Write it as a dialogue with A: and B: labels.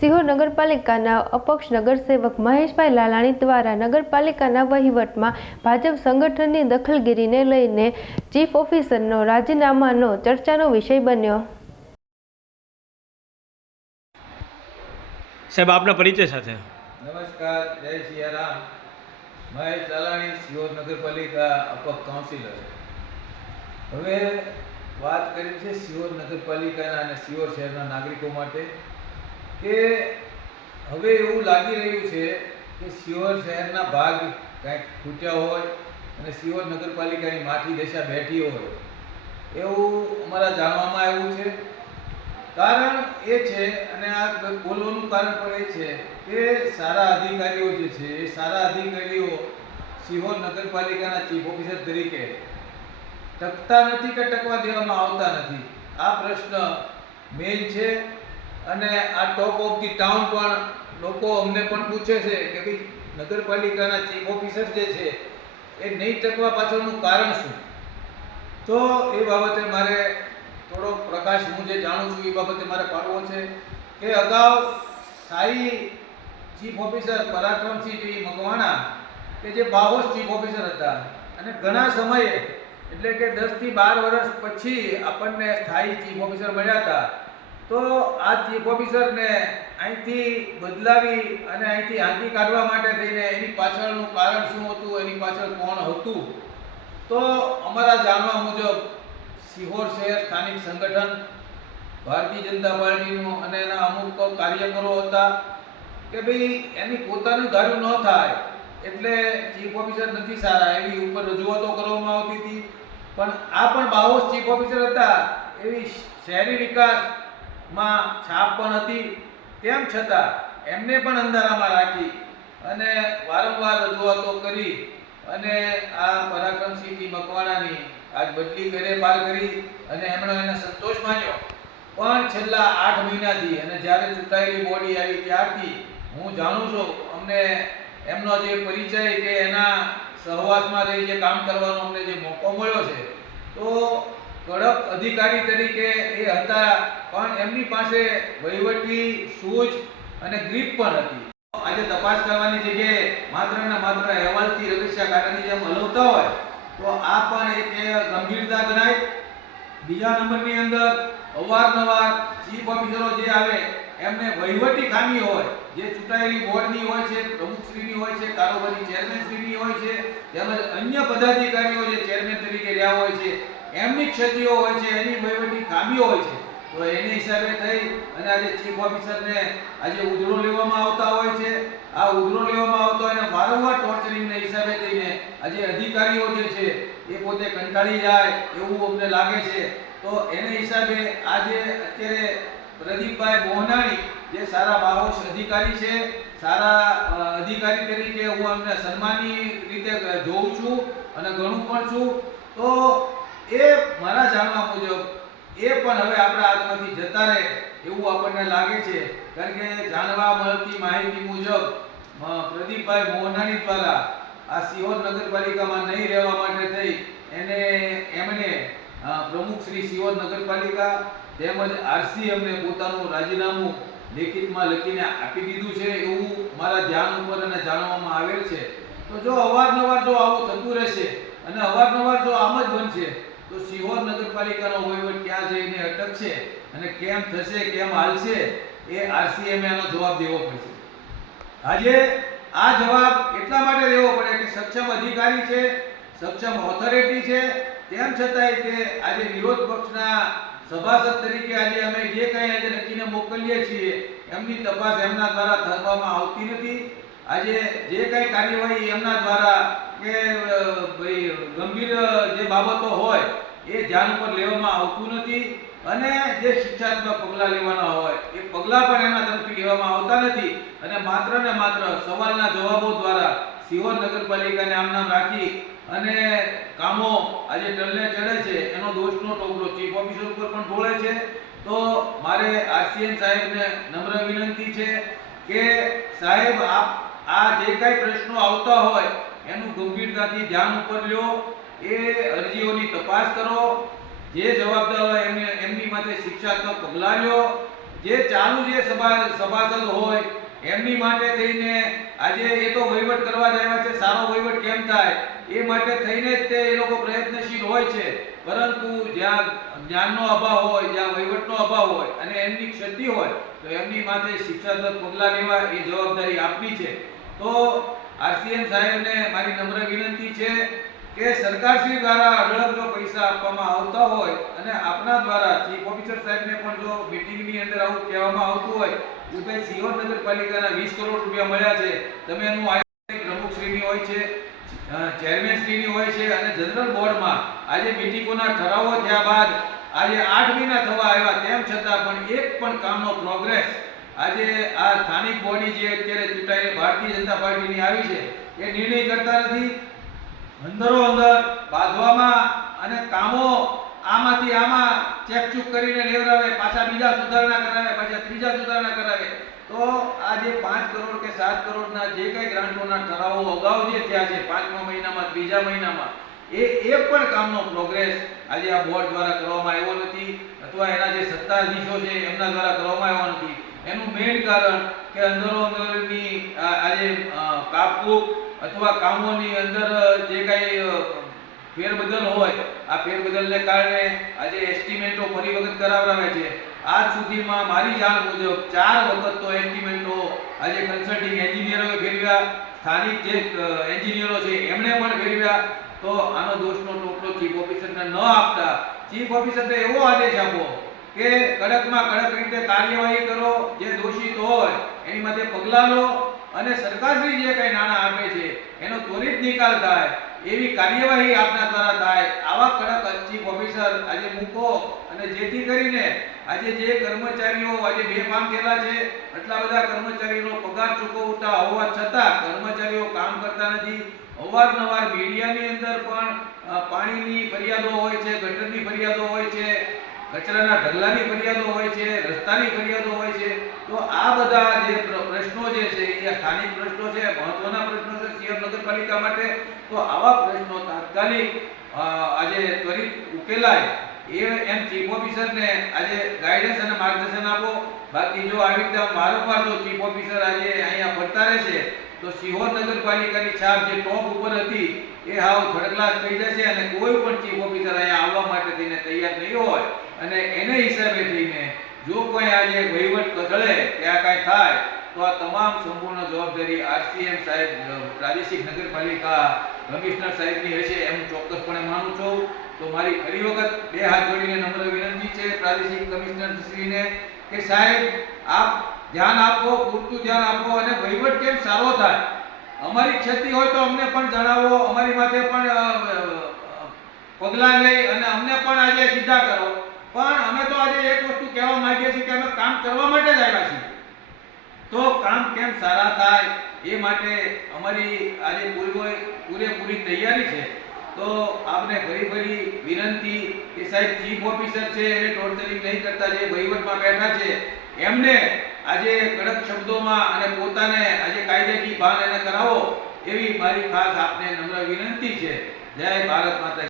A: સિહોર નગરપાલિકાના અપક્ષ નગરસેવક મહેશભાઈ લાલાણી દ્વારા નગરપાલિકાના વહીવટમાં ભાજપ સંગઠનની દખલગીરીને લઈને ચીફ ઓફિસરનો રાજીનામાનો ચર્ચાનો વિષય બન્યો.
B: સાહેબ આપના પરિચય સાથે.
C: નમસ્કાર જય સિયારામ. મહેશ લાલાણી સિહોર નગરપાલિકા અપક્ષ કાઉન્સિલર હવે વાત કરી છે સિહોર નગરપાલિકાના અને સિહોર શહેરના નાગરિકો માટે. કે હવે એવું લાગી રહ્યું છે કે સિયોર શહેરના ભાગ કાંઈક ખૂટ્યા હોય અને સિયોર નગરપાલિકાની માઠી દશા બેઠી હોય, એવું અમારા જાણવામાં આવ્યું છે. કારણ એ છે, અને આ બોલવાનું કારણ પણ એ છે કે સારા અધિકારીઓ જે છે, એ સારા અધિકારીઓ સિહોર નગરપાલિકાના ચીફ ઓફિસર તરીકે ટકતા નથી કે ટકવા દેવામાં આવતા નથી? આ પ્રશ્ન મેઇન છે. અને આ ટોપ ઓફ ધી ટાઉન પણ લોકો અમને પણ પૂછે છે કે ભાઈ, નગરપાલિકાના ચીફ ઓફિસર જે છે, એ નહીં ટકવા પાછળનું કારણ શું? તો એ બાબતે મારે થોડો પ્રકાશ હું જે જાણું છું એ બાબતે મારે પાડવો છે કે અગાઉ સ્થાયી chief officer Parakramsinh T Makwana કે જે બાહોશ ચીફ ઓફિસર હતા, અને ઘણા સમયે, એટલે કે દસથી બાર વર્ષ પછી આપણને સ્થાયી ચીફ ઓફિસર મળ્યા હતા તો આ ચીફ ઓફિસરને અહીંથી બદલાવી અને અહીંથી હાંકી કાઢવા માટે થઈને એની પાછળનું કારણ શું હતું, એની પાછળ કોણ હતું? તો અમારા જાણવા મુજબ સિહોર શહેર સ્થાનિક સંગઠન, ભારતીય જનતા પાર્ટીનું અને એના અમુક કાર્યકરો હતા કે ભાઈ એની પોતાનું ધાર્યું ન થાય એટલે ચીફ ઓફિસર નથી સારા એવી ઉપર રજૂઆતો કરવામાં આવતી હતી. પણ આ પણ બાહોશ ચીફ ઓફિસર હતા એવી શહેરી વિકાસમાં છાપ પણ હતી, તેમ છતાં એમને પણ અંધારામાં રાખી અને વારંવાર રજૂઆતો કરી અને આ પરાક્રમસિંહજી મકવાણાની આજ બદલી ઘરે પાર કરી અને એમણે એને સંતોષ માન્યો. પણ છેલ્લા આઠ મહિનાથી અને જ્યારે ચૂંટાયેલી બોડી આવી ત્યારથી હું જાણું છું અમને એમનો જે પરિચય કે એના સહવાસમાં રહી જે કામ કરવાનો અમને જે મોકો મળ્યો છે, તો કડક અધિકારી તરીકે એ હતા, પણ એમની પાસે વહીવટી, સૂઝ અને ગ્રીપ પણ હતી. આજે તપાસ કરવાની જગ્યાએ માત્ર ને માત્ર અહેવાલથી કાકાની જેમ હલવતા હોય, તો આ પણ એક ગંભીરતા ગણાય. બીજા નંબરની અંદર અવારનવાર ચીફ ઓફિસરો જે આવે, એમને વહીવટી ખામી હોય, જે ચૂંટાયેલી બોર્ડની હોય છે, પ્રમુખશ્રીની હોય છે, કારોબારી ચેરમેનશ્રીની હોય છે, તેમજ અન્ય પદાધિકારીઓ જે ચેરમેન તરીકે રહ્યા હોય છે એમની ક્ષતિઓ હોય છે, એની વહીવટી ખામીઓ હોય છે. તો એની હિસાબે થઈ અને આજે ચીફ ઓફિસરને આજે ઉધરો લેવામાં આવતા હોય છે. આ ઉધરો લેવામાં આવતો હોય અને વારંવાર ટોર્ચરિંગને હિસાબે થઈને આજે અધિકારીઓ જે છે, એ પોતે કંટાળી જાય એવું અમને લાગે છે. તો એને હિસાબે આજે અત્યારે પ્રદીપભાઈ મોહનાણી જે સારા બાહોશ અધિકારી છે, સારા અધિકારી તરીકે હું એમને સન્માની રીતે જોઉં છું અને ગણું પણ છું. તો એ મારા જાણવા મુજબ, એ પણ હવે આપણા હાથમાંથી જતા રહે એવું આપણને લાગે છે. કારણ કે જાણવા મળતી માહિતી મુજબ પ્રદીપભાઈ મોહનાણી દ્વારા આ સિહોર નગરપાલિકામાં નહીં રહેવા માટે થઈ. એને એમણે પ્રમુખ શ્રી સિહોર નગરપાલિકા તેમજ આરસી એમને પોતાનું રાજીનામું લેખિતમાં લખીને આપી દીધું છે એવું મારા ધ્યાન ઉપર અને જાણવામાં આવેલ છે. તો જો અવારનવાર જો આવું થતું રહેશે અને અવારનવાર જો આમ જ બનશે તો સિહોર નગરપાલિકાનો વહીવટ ક્યાં જઈને અટકશે અને કેમ થશે, કેમ હાલશે, એ આરસીએમ એનો જવાબ દેવો પડશે. આજે આ જવાબ એટલા માટે દેવો પડે કે સક્ષમ અધિકારી છે, સક્ષમ ઓથોરિટી છે, તેમ છતાંય તે આજે વિરોધ પક્ષના સભાસદ તરીકે આજે અમે જે કંઈ આજે નક્કીને મોકલીએ છીએ, એમની તપાસ એમના દ્વારા કરવામાં આવતી નથી. આજે જે કંઈ કાર્યવાહી એમના દ્વારા કે ભાઈ, ગંભીર જે બાબતો હોય, એ ધ્યાન પર લેવામાં આવતું નથી. અને જે શિક્ષાત્મક પગલાં લેવાના હોય, એ પગલાં પણ એના તરફથી લેવામાં આવતા નથી. અને માત્ર ને માત્ર સવાલના જવાબો દ્વારા સિહોર નગરપાલિકાને આમ નામ રાખી અને કામો આજે ટલને ચડે છે, એનો દોષનો ટોપલો ચીફ ઓફિસર ઉપર પણ ઢોળે છે. તો મારે આરસીએન સાહેબને નમ્ર વિનંતી છે કે સાહેબ, આપ આ જે કાંઈ પ્રશ્નો આવતા હોય, એનું ગંભીરતાથી ધ્યાન ઉપર લ્યો. એ અરજીઓની તપાસ કરો. જે જવાબદાર હોય એમને, એમની માટે શિક્ષાત્મક પગલાં લ્યો. જે ચાલુ જે સભા, સભાસદ હોય, એમની માટે થઈને આજે એ તો વહીવટ કરવા જ આવ્યા છે, સારો વહીવટ કેમ થાય? એ માટે થઈને જ તે એ લોકો પ્રયત્નશીલ હોય છે. પરંતુ જ્યાં જ્ઞાનનો અભાવ હોય, જ્યાં વહીવટનો અભાવ હોય અને એમની ક્ષતિ હોય, તો એમની માટે શિક્ષાત્મક પગલાં લેવા એ જવાબદારી આપની છે. તો આરસીએમ સાહેબને મારી નમ્ર વિનંતી છે કે સરકારશ્રી દ્વારા અઢળક પૈસા આપવામાં આવતા હોય અને આપના દ્વારા ચીફ ઓફિસર સાહેબને પણ જો મિટિંગની અંદર આવું કહેવામાં આવતું હોય કે ભાઈ નગરપાલિકાના વીસ કરોડ રૂપિયા મળ્યા છે, તમે એનું આયોજન પ્રમુખશ્રીની હોય છે ચેરમેન શ્રીની હોય છે અને જનરલ બોર્ડમાં આજે મિટિંગોના ઠરાવો થયા બાદ આજે આઠ મહિના થવા આવ્યા, તેમ છતાં પણ એક પણ કામનો પ્રોગ્રેસ આજે આ સ્થાનિક બોડી જે અત્યારે ચૂંટાઈ ભારતીય જનતા પાર્ટીની આવી છે, એ નિર્ણય કરતા નથી. અંદરો અંદર બાંધવામાં અને કામો આમાંથી આમાં ચેકચૂક કરીને લેવડાવે, પાછા બીજા સુધારણા કરાવે, પાછા ત્રીજા સુધારણા કરાવે. તો આ જે પાંચ કરોડ કે સાત કરોડના જે કંઈ ગ્રાન્ટોના ઠરાવો અગાઉ જે થયા છે, પાંચમા મહિનામાં, ત્રીજા મહિનામાં, એ એક પણ કામનો પ્રોગ્રેસ આજે આ બોર્ડ દ્વારા કરવામાં આવ્યો નથી. અથવા એના જે સત્તાધીશો છે, એમના દ્વારા કરવામાં આવ્યો નથી. એનું મેઇન કારણ કે અંદરો અંદરની આજે કાપવું અથવા કામોની અંદર જે કાંઈ ફેરબદલ હોય, આ ફેરબદલને કારણે આજે એસ્ટિમેટો ફરી વખત કરાવડાવે છે. આજ સુધીમાં મારી જાણ મુજબ ચાર વખત તો એસ્ટિમેટો આજે કન્સલ્ટિંગ એન્જિનિયરોએ ફેરવ્યા. સ્થાનિક જે એન્જિનિયરો છે એમણે પણ ફેરવ્યા. તો આનો દોષનો ટોપલો ચીફ ઓફિસરને ન આપતા. ચીફ ઓફિસરને એવો આદેશ આપો કે કડકમાં કડક રીતે કાર્યવાહી કરો, જે દોષિત હોય, એની માટે પગલાં લો અને સરકારશ્રી જે કંઈ નાણાં આપે છે, એનો ત્વરિત નિકાલ થાય, એવી કાર્યવાહી આપના દ્વારા થાય. આવા કડક ચીફ ઓફિસર આજે મૂકો અને જેથી કરીને આજે જે કર્મચારીઓ આજે બેફામ થયેલા છે, આટલા બધા કર્મચારીઓનો પગાર ચૂકવતા હોવા છતાં કર્મચારીઓ કામ કરતા નથી. અવારનવાર મીડિયાની અંદર પણ પાણીની ફરિયાદો હોય છે, ગટરની ફરિયાદો હોય છે કચરાના ઢગલાની ફરિયાદો હોય છે, રસ્તાની ફરિયાદો હોય છે, તો આ બધા જે પ્રશ્નો જે છે, એ સ્થાનિક પ્રશ્નો છે, મહત્વના પ્રશ્નો છે સિંહણ નગરપાલિકા માટે, તો આવા પ્રશ્નો તાત્કાલિક આજે ત્વરિત ઉકેલાય. એ એમ ચીફ ઓફિસરને આજે ગાઈડન્સ અને માર્ગદર્શન આપો. બાકી જો આવી રીતે વારંવાર જો ચીફ ઓફિસર આજે અહીંયા ફરતા રહેશે તો સિહોર નગરપાલિકાની છાપ જે ટોપ ઉપર હતી, એ હાવ થર્ડ થઈ જશે અને કોઈ પણ ચીફ ઓફિસર અહીંયા આવવા માટે થઈને તૈયાર નહીં હોય. અને એને હિસાબે થઈને જો કોઈ આજે વહીવટ કથળે આ કાંઈ થાય, તો આ તમામ સંપૂર્ણ જવાબદારી આરસીએમ સાહેબ પ્રાદેશિક નગરપાલિકા કમિશનર સાહેબની હશે એમ ચોક્કસપણે માનું છું. તો મારી ફરી વખત બે હાથ જોડીને નમ્ર વિનંતી છે પ્રાદેશિક કમિશનર શ્રીને કે સાહેબ, આપ ધ્યાન આપો, પૂરતું ધ્યાન આપો અને વહીવટ કેમ સારો થાય? અમારી ક્ષતિ હોય તો અમને પણ જણાવો, અમારી માથે પણ પગલાં લઈ અને અમને પણ આજે સીધા કરો. પણ અમે તો આજે એક વસ્તુ કહેવા માંગીએ છીએ કે અમે કામ કરવા માટે જ આવ્યા છીએ. તો કામ કેમ સારા થાય એ માટે અમારી આજે પૂરી પૂરેપૂરી તૈયારી છે. તો આપને ફરી ફરી વિનંતી કે સાહેબ ચીફ ઓફિસર છે, એને ટોર્ચરિંગ નહીં કરતા જે વહીવટમાં બેઠા છે, એમને આજે કડક શબ્દોમાં અને પોતાને આજે કાયદેકી ભાન એને કરાવો એવી મારી ખાસ આપને નમ્ર વિનંતી છે. જય ભારત માતા